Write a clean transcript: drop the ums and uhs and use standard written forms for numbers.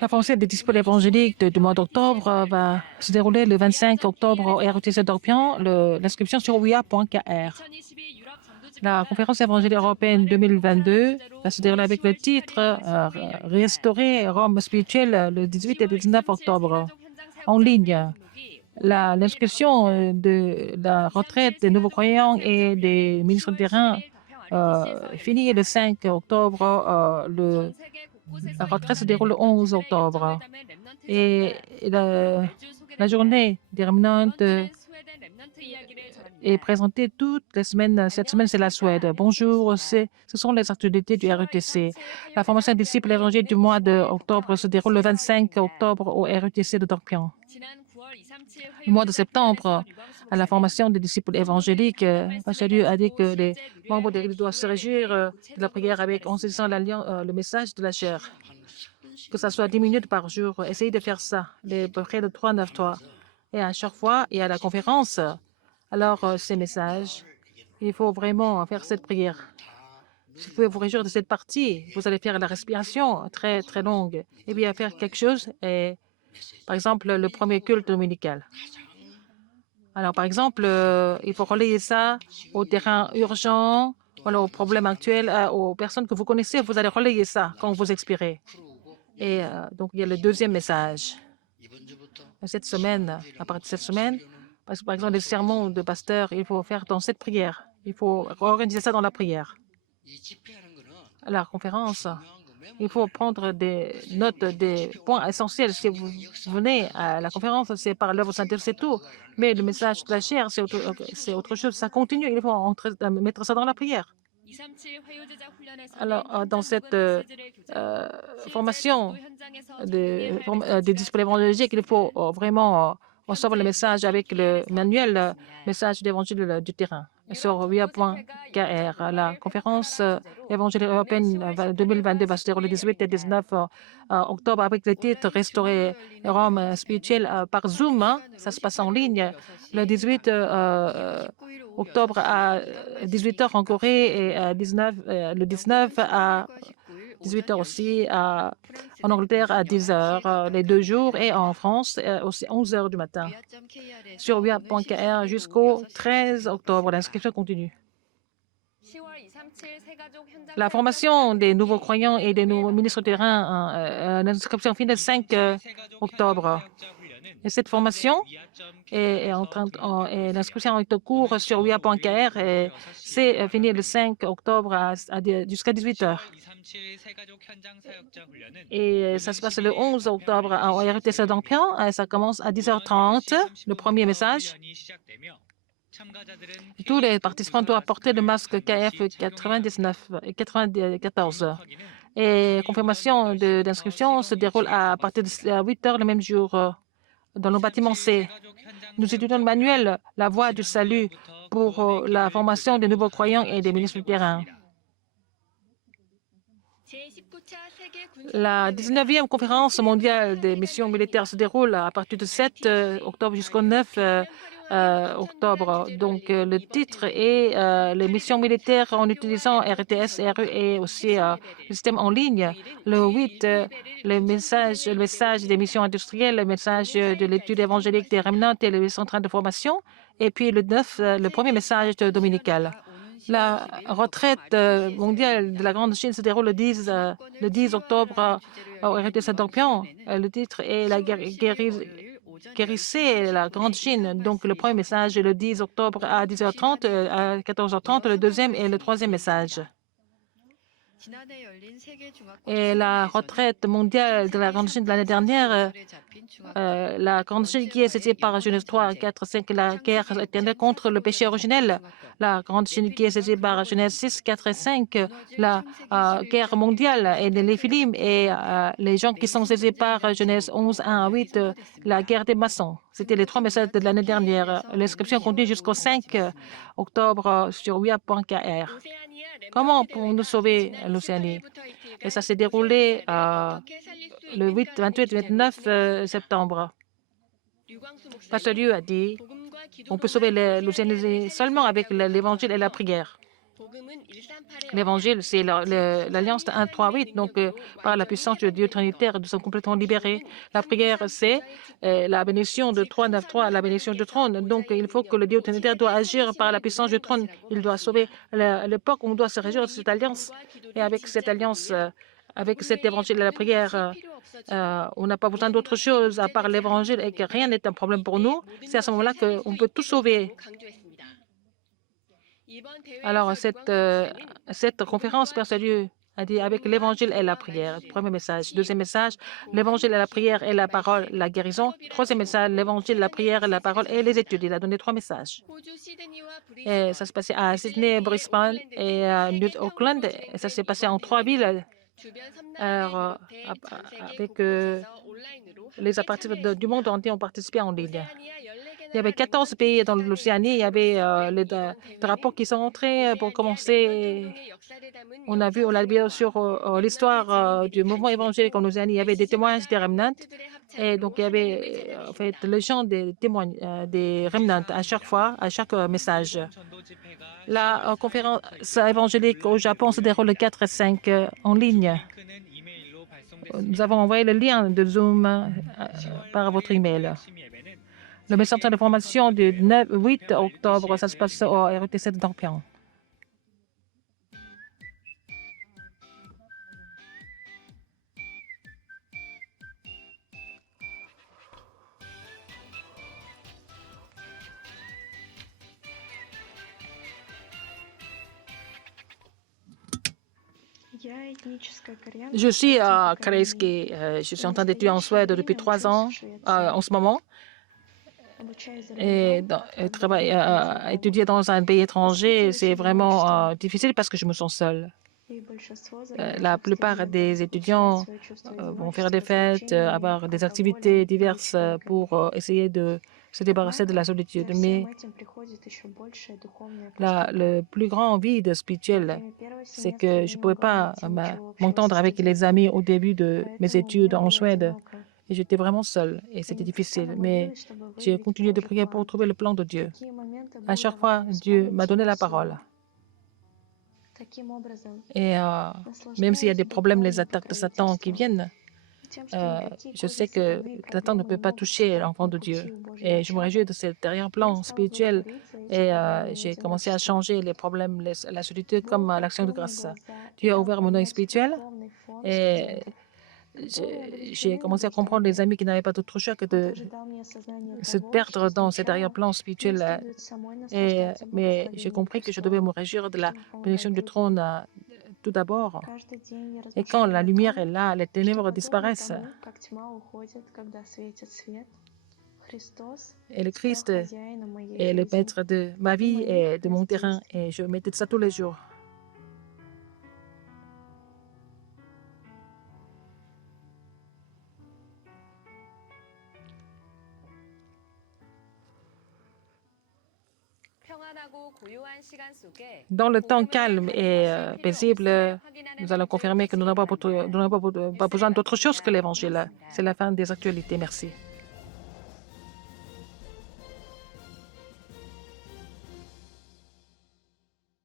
La formation des disciples évangéliques du mois d'octobre va se dérouler le 25 octobre au RUTC d'Orpian. L'inscription sur wia.kr. La conférence évangélique européenne 2022 va se dérouler avec le titre Restaurer Rome spirituelle le 18 et 19 octobre en ligne. L'inscription de la retraite des nouveaux croyants et des ministres de terrain finit le 5 octobre. La retraite se déroule le 11 octobre. Et la journée des remnants est présentée toutes les semaines. Cette semaine, c'est la Suède. Bonjour, ce sont les actualités du RUTC. La formation des disciples évangéliques du mois d'octobre se déroule le 25 octobre au RUTC de Dorpian. Le mois de septembre, à la formation des disciples évangéliques, Pasteur Liu a dit que les membres de l'Église doivent se réjouir de la prière en saisissant le message de la chair. Que ça soit 10 minutes par jour, essayez de faire ça, près de 3-9-3. Et à chaque fois, il y a la conférence. Alors, ces messages, il faut vraiment faire cette prière. Si vous pouvez vous réjouir de cette partie, vous allez faire la respiration très, très longue. Et bien, faire quelque chose, et, par exemple, le premier culte dominical. Alors, par exemple, il faut relayer ça au terrain urgent, voilà, aux problèmes actuels, aux personnes que vous connaissez. Vous allez relayer ça quand vous expirez. Et donc, il y a le deuxième message. Cette semaine, à partir de cette semaine, par exemple, les sermons de pasteur, il faut faire dans cette prière. Il faut organiser ça dans la prière. À la conférence, il faut prendre des notes des points essentiels. Si vous venez à la conférence, c'est par l'œuvre sainte, c'est tout. Mais le message de la chair, c'est autre chose. Ça continue. Il faut mettre ça dans la prière. Alors, dans cette formation des disciples évangéliques, il faut vraiment recevoir le message avec le manuel, message d'évangile du terrain sur wia.kr. La conférence évangélique européenne 2022 va se dérouler le 18 et 19 octobre avec le titre Restaurer Rome spirituel par Zoom. Ça se passe en ligne. Le 18 octobre à 18h en Corée et le 19 à 18h aussi en Angleterre à 10h les 2 jours et en France aussi 11h du matin sur wia.kr jusqu'au 13 octobre. L'inscription continue. La formation des nouveaux croyants et des nouveaux ministres de terrain, l'inscription finit le 5 octobre. Et cette formation l'inscription est en cours sur wia.kr et c'est fini le 5 octobre jusqu'à 18h. Et ça se passe le 11 octobre au RUTC d'Orpian. Ça commence à 10h30. Le premier message. Tous les participants doivent porter le masque KF99 et 94. Et confirmation d'inscription se déroule à partir de 8h le même jour dans le bâtiment C. Nous étudions le manuel La Voie du Salut pour la formation des nouveaux croyants et des ministres du terrain. La 19e conférence mondiale des missions militaires se déroule à partir du 7 octobre jusqu'au 9 octobre. Donc, le titre est les missions militaires en utilisant RTS, RU et aussi le système en ligne. Le 8, le message des missions industrielles, le message de l'étude évangélique des remnants et les centres de formation. Et puis le 9, le premier message dominical. La retraite mondiale de la Grande Chine se déroule le 10 octobre au RTC d'Orpian. Le titre est la guérissez la Grande Chine. Donc, le premier message est le 10 octobre à 10h30, à 14h30. Le deuxième et le troisième message. Et la retraite mondiale de la Grande Chine de l'année dernière, la Grande Chine qui est citée par Genèse 3, 4, 5, la guerre éternelle contre le péché originel. La Grande Chine qui est citée par Genèse 6, 4 et 5, la guerre mondiale et les Néphilim et les gens qui sont cités par Genèse 11, 1 à 8, la guerre des maçons. C'était les 3 messages de l'année dernière. L'inscription continue jusqu'au 5 octobre sur wia.kr. Comment pouvons-nous sauver l'Océanie? Et ça s'est déroulé le 8, 28 et 29 septembre. Pasteur Liu a dit on peut sauver l'Océanie seulement avec l'évangile et la prière. L'évangile, c'est l'alliance de 1-3-8. Donc, par la puissance de Dieu Trinitaire, nous sommes complètement libérés. La prière, c'est la bénédiction de 3-9-3, la bénédiction du trône. Donc, il faut que le Dieu Trinitaire doit agir par la puissance du trône. Il doit sauver l'époque où on doit se réjouir de cette alliance. Et avec cette alliance, avec cet évangile de la prière, on n'a pas besoin d'autre chose à part l'évangile et que rien n'est un problème pour nous. C'est à ce moment-là qu'on peut tout sauver. Alors, cette conférence, Père Dieu a dit avec l'évangile et la prière. Premier message. Deuxième message, l'évangile et la prière et la parole, la guérison. Troisième message, l'évangile, la prière et la parole et les études. Il a donné 3 messages. Et ça s'est passé à Sydney, Brisbane et à New Auckland. Et ça s'est passé en 3 villes. Alors, avec les participants du monde entier ont participé en ligne. Il y avait 14 pays dans l'Océanie. Il y avait les drapeaux qui sont entrés pour commencer. On a vu sur l'histoire du mouvement évangélique en Océanie. Il y avait des témoignages des remnants. Et donc, il y avait en fait les gens des remnants à chaque fois, à chaque message. La conférence évangélique au Japon se déroule le 4 et 5 en ligne. Nous avons envoyé le lien de Zoom par votre email. Le message d'information du 8 octobre, ça se passe au RETC de Dorpion. Je suis korейski. Je suis en train d'étudier en Suède depuis 3 ans en ce moment. Et étudier dans un pays étranger, c'est vraiment difficile parce que je me sens seule. La plupart des étudiants vont faire des fêtes, avoir des activités diverses pour essayer de se débarrasser de la solitude. Mais le plus grand vide spirituel, c'est que je ne pouvais pas m'entendre avec les amis au début de mes études en Suède. Et j'étais vraiment seule et c'était difficile. Mais j'ai continué de prier pour trouver le plan de Dieu. À chaque fois, Dieu m'a donné la parole. Et même s'il y a des problèmes, les attaques de Satan qui viennent, je sais que Satan ne peut pas toucher l'enfant de Dieu. Et je me réjouis de cet arrière-plan spirituel. Et j'ai commencé à changer les problèmes, la solitude comme l'action de grâce. Dieu a ouvert mon œil spirituel et j'ai commencé à comprendre les amis qui n'avaient pas d'autre choix que de se perdre dans cet arrière-plan spirituel. Mais j'ai compris que je devais me réjouir de la bénédiction du trône tout d'abord. Et quand la lumière est là, les ténèbres disparaissent. Et le Christ est le maître de ma vie et de mon terrain. Et je médite ça tous les jours. Dans le temps calme et paisible, nous allons confirmer que nous n'avons pas besoin d'autre chose que l'Évangile. C'est la fin des actualités. Merci.